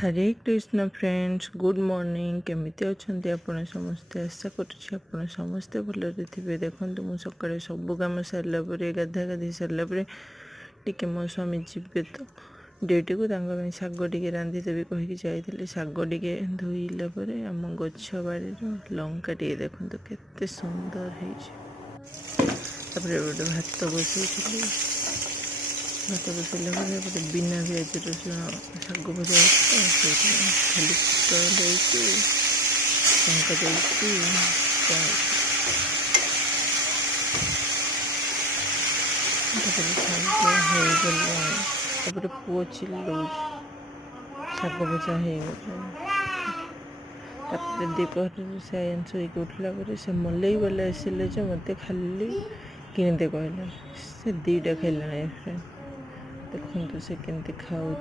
हरे Krishna friends good morning केमिति अच्छे आपण समस्ते आशा कर समस्ते भलरे थे। देखो मु सका सब कम सारा गाधा गाधी सारापर टी मो स्वामी जीवे तो ड्यूटी को शाग टे रांधिदेवी कहीकि जाइए शाग टे धोईला आम गछ बाड़ी लंका टे देखो केते सुंदर है। गोटे भात बसई भात बसैला गोटे बिना पिज रसुण शाग भजा खाली लंका देगला पुओ चिल्लाऊँ शाग भजा हो दीपहर से आयन शोक उठला से मलई वाला आसिले मत खाली किणदे कहला से दीटा खाइला फ्रेंड देखो से केमती खाऊँ